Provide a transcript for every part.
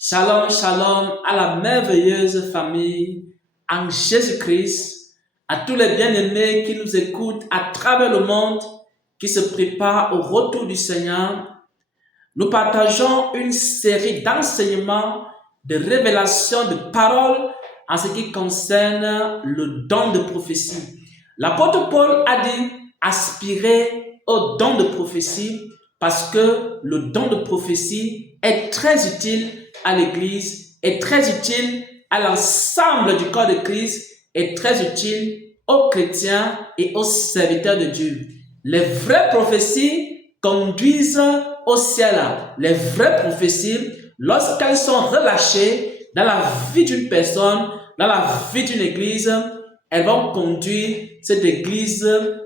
Shalom, shalom à la merveilleuse famille en Jésus-Christ, à tous les bien-aimés qui nous écoutent à travers le monde, qui se préparent au retour du Seigneur. Nous partageons une série d'enseignements, de révélations, de paroles en ce qui concerne le don de prophétie. L'apôtre Paul a dit aspirer au don de prophétie parce que le don de prophétie est très utile à l'Église, est très utile à l'ensemble du corps de Christ, est très utile aux chrétiens et aux serviteurs de Dieu. Les vraies prophéties conduisent au ciel. Les vraies prophéties, lorsqu'elles sont relâchées dans la vie d'une personne, dans la vie d'une église, elles vont conduire cette église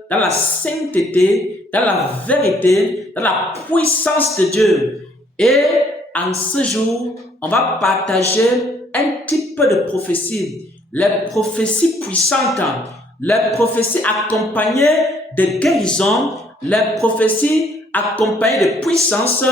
dans la sainteté, dans la vérité, dans la puissance de Dieu. Et en ce jour, on va partager un type de prophétie, les prophéties puissantes, les prophéties accompagnées de guérison, les prophéties accompagnées de puissance,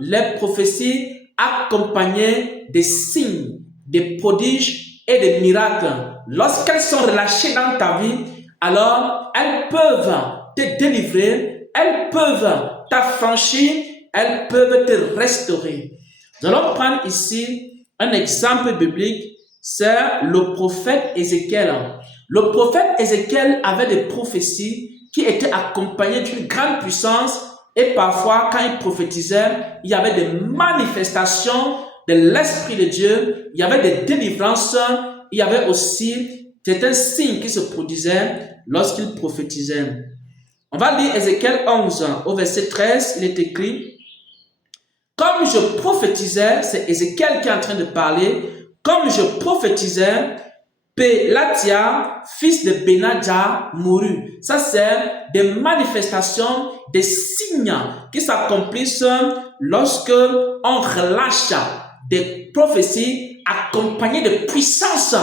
les prophéties accompagnées des signes, des prodiges et des miracles. Lorsqu'elles sont relâchées dans ta vie, alors elles peuvent te délivrer, elles peuvent t'affranchir, elles peuvent te restaurer. Nous allons prendre ici un exemple biblique, c'est le prophète Ézéchiel. Le prophète Ézéchiel avait des prophéties qui étaient accompagnées d'une grande puissance et parfois quand il prophétisait, il y avait des manifestations de l'Esprit de Dieu, il y avait des délivrances, il y avait aussi certains signes qui se produisaient lorsqu'il prophétisait. On va lire Ézéchiel 11 au verset 13, il est écrit: comme je prophétisais, c'est Ézéchiel qui est en train de parler, comme je prophétisais, Pélatia, fils de Benadja, mourut. Ça, c'est des manifestations, des signes qui s'accomplissent lorsque on relâche des prophéties accompagnées de puissance.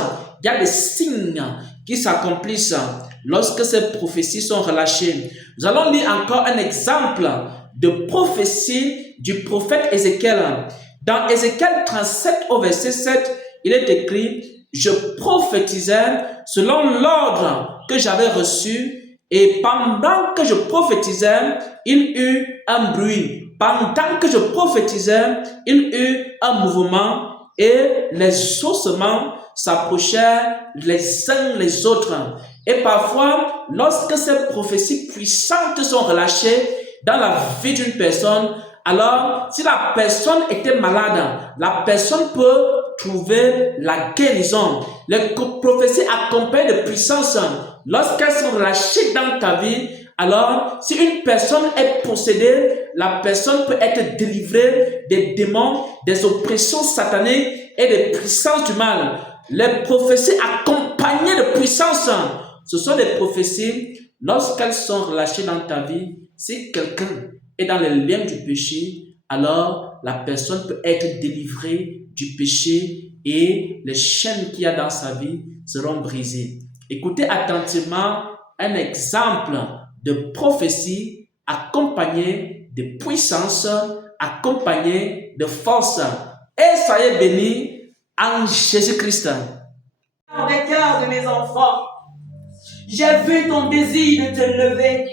Il y a des signes qui s'accomplissent lorsque ces prophéties sont relâchées. Nous allons lire encore un exemple de prophétie du prophète Ézéchiel. Dans Ézéchiel 37 au verset 7, il est écrit: je prophétisais selon l'ordre que j'avais reçu, et pendant que je prophétisais, il eut un bruit. Pendant que je prophétisais, il eut un mouvement, et les ossements s'approchèrent les uns les autres. Et parfois, lorsque ces prophéties puissantes sont relâchées dans la vie d'une personne, alors si la personne était malade, la personne peut trouver la guérison. Les prophéties accompagnées de puissance, lorsqu'elles sont relâchées dans ta vie, alors si une personne est possédée, la personne peut être délivrée des démons, des oppressions sataniques et des puissances du mal. Les prophéties accompagnées de puissance, ce sont des prophéties, lorsqu'elles sont relâchées dans ta vie, si quelqu'un est dans les liens du péché, alors la personne peut être délivrée du péché et les chaînes qu'il y a dans sa vie seront brisées. Écoutez attentivement un exemple de prophétie accompagnée de puissance, accompagnée de force. Et soyez bénis en Jésus-Christ. Dans les cœurs de mes enfants, j'ai vu ton désir de te lever.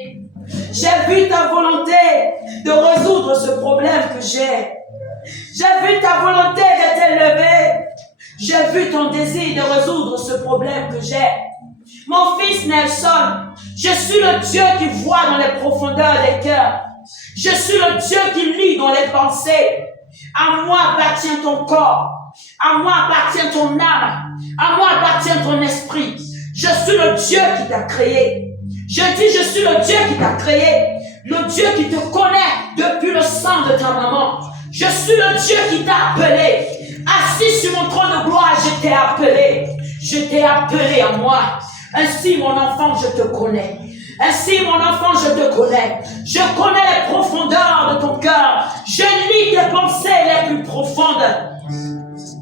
J'ai vu ta volonté de résoudre ce problème que j'ai. J'ai vu ta volonté de t'élever. J'ai vu ton désir de résoudre ce problème que j'ai. Mon fils Nelson, je suis le Dieu qui voit dans les profondeurs des cœurs. Je suis le Dieu qui lit dans les pensées. À moi appartient ton corps. À moi appartient ton âme. À moi appartient ton esprit. Je suis le Dieu qui t'a créé. Je dis, je suis le Dieu qui t'a créé. Le Dieu qui te connaît depuis le sang de ta maman. Je suis le Dieu qui t'a appelé. Assis sur mon trône de gloire, je t'ai appelé. Je t'ai appelé à moi. Ainsi, mon enfant, je te connais. Ainsi, mon enfant, je te connais. Je connais les profondeurs de ton cœur. Je lis tes pensées les plus profondes.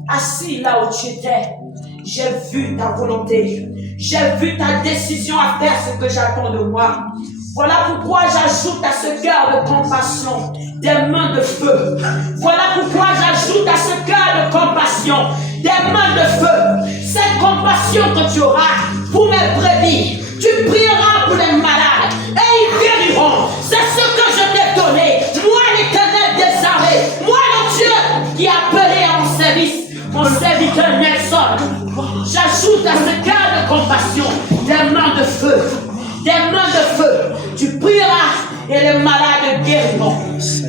Assis là où tu étais, j'ai vu ta volonté. J'ai vu ta décision à faire ce que j'attends de moi. Voilà pourquoi j'ajoute à ce cœur de compassion des mains de feu. Voilà pourquoi j'ajoute à ce cœur de compassion compassion, des mains de feu. Cette compassion que tu auras pour mes brebis, tu prieras pour les malades et ils guériront. C'est ce que je t'ai donné. Moi, l'Éternel des armées, moi, le Dieu qui a appelé à mon service, mon serviteur Nelson. J'ajoute à ce cœur de compassion des mains de feu. Des mains de feu. Tu prieras et les malades guériront.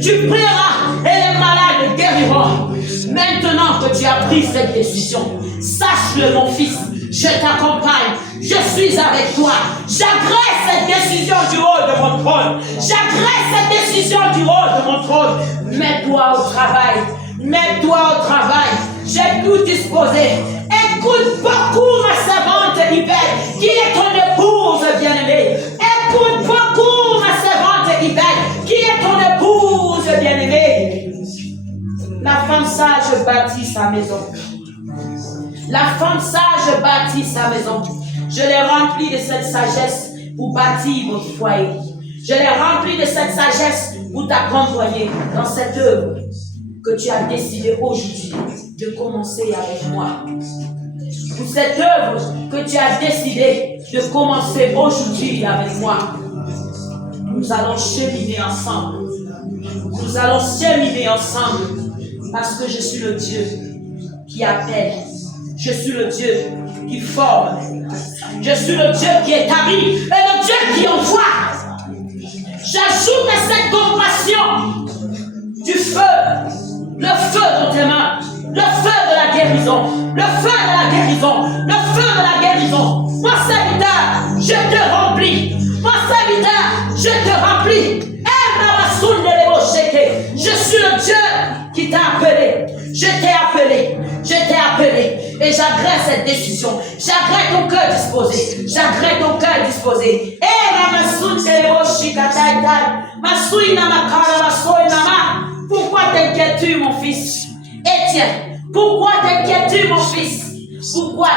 Tu prieras et les malades guériront. Maintenant que tu as pris cette décision, sache-le mon fils, je t'accompagne, je suis avec toi. J'agresse cette décision du haut de mon trône. J'agresse cette décision du haut de mon trône. Mets-toi au travail. Mets-toi au travail. J'ai tout disposé. Écoute beaucoup ma servante Yvette, qui est ton épouse bien-aimée. Écoute beaucoup ma servante Yvette, qui est ton épouse bien-aimée. La femme sage bâtit sa maison. La femme sage bâtit sa maison. Je l'ai remplie de cette sagesse pour bâtir votre foyer. Je l'ai remplie de cette sagesse pour t'accompagner dans cette œuvre que tu as décidé aujourd'hui de commencer avec moi. Pour cette œuvre que tu as décidé de commencer aujourd'hui avec moi. Nous allons cheminer ensemble. Nous allons cheminer ensemble parce que je suis le Dieu qui appelle. Je suis le Dieu qui forme. Je suis le Dieu qui établit et le Dieu qui envoie. J'ajoute à cette compassion du feu, le feu dans tes mains, le feu de la guérison, le feu de la guérison, le feu de la guérison. Mon serviteur, je te remplis. Mon serviteur, je te remplis. Je suis le Dieu qui t'a appelé. Je t'ai appelé. Je t'ai appelé. Et j'agresse cette décision. J'agresse ton cœur disposé. J'agresse ton cœur disposé. Pourquoi t'inquiètes-tu, mon fils? Étienne, pourquoi t'inquiètes-tu, mon fils? Pourquoi